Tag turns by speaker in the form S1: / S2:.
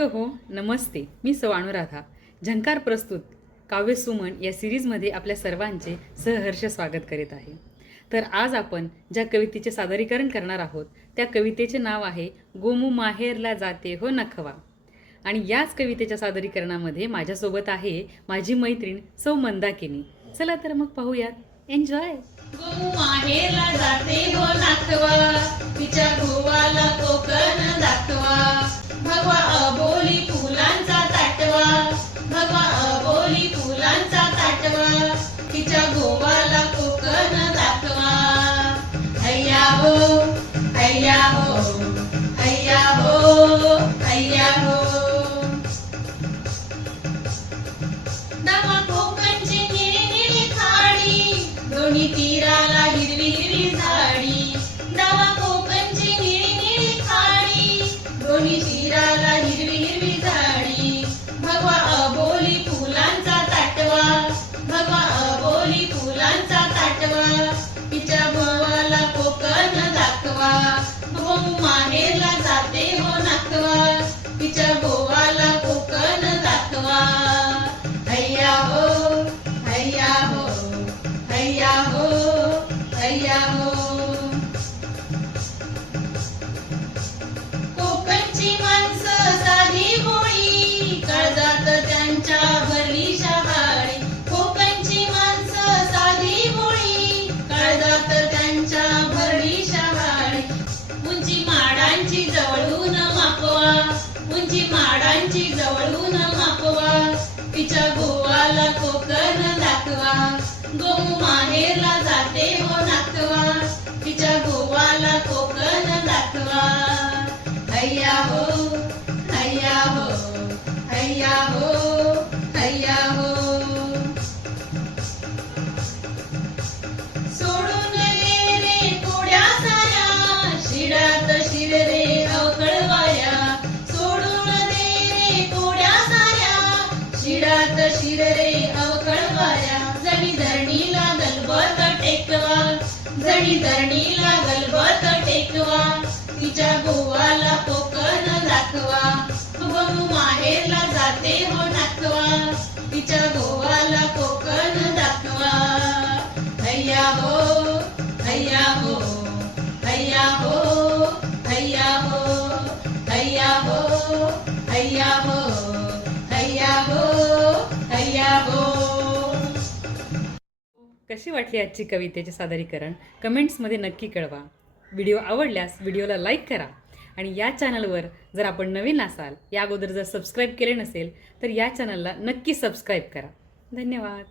S1: हो. नमस्ते. मी सौ अनुराधा झंकार प्रस्तुत काव्य सुमन या सिरीजमध्ये आपल्या सर्वांचे सहर्ष स्वागत करीत आहे. तर आज आपण ज्या कवितेचे सादरीकरण करणार आहोत त्या कवितेचे नाव आहे गोमू माहेरला जाते हो नखवा. आणि याच कवितेच्या सादरीकरणामध्ये माझ्यासोबत आहे माझी मैत्रीण सौ मंदाकिनी. चला तर मग पाहूयात. एन्जॉय
S2: गोमू माहेरला जाते हो नखवा. तिच्या ho, hey ho. माहेरला जाते हो नाकवा तिच्या गोवाला झाडांची जवळून मापवास तिच्या गोवाला कोकण दाखवास गोमू माहेरला जाते हो नाकवा तिच्या गोवाला कोकण दाखवास हैया हो हैया हो हैया हो हैया शिडात शिर रे अवकळवाया जणी धरणी लागल बत टेकवा. जणी धरणी लागल बत टेकवा. तिच्या गोवाला कोकण दाखवा. गोमू माहेरला जाते हो नाकवा तिच्या गोवाला कोकण दाखवा. हैया हो हैया हो हैया हो हैया हो हैया हो हैया हो.
S1: कशी वाटली आजची कवितेचे सादरीकरण? कमेंट्समध्ये नक्की कळवा. व्हिडिओ आवडल्यास व्हिडिओला लाईक करा आणि या चॅनलवर जर आपण नवीन असाल या अगोदर जर सबस्क्राईब केले नसेल तर या चॅनलला नक्की सबस्क्राईब करा. धन्यवाद.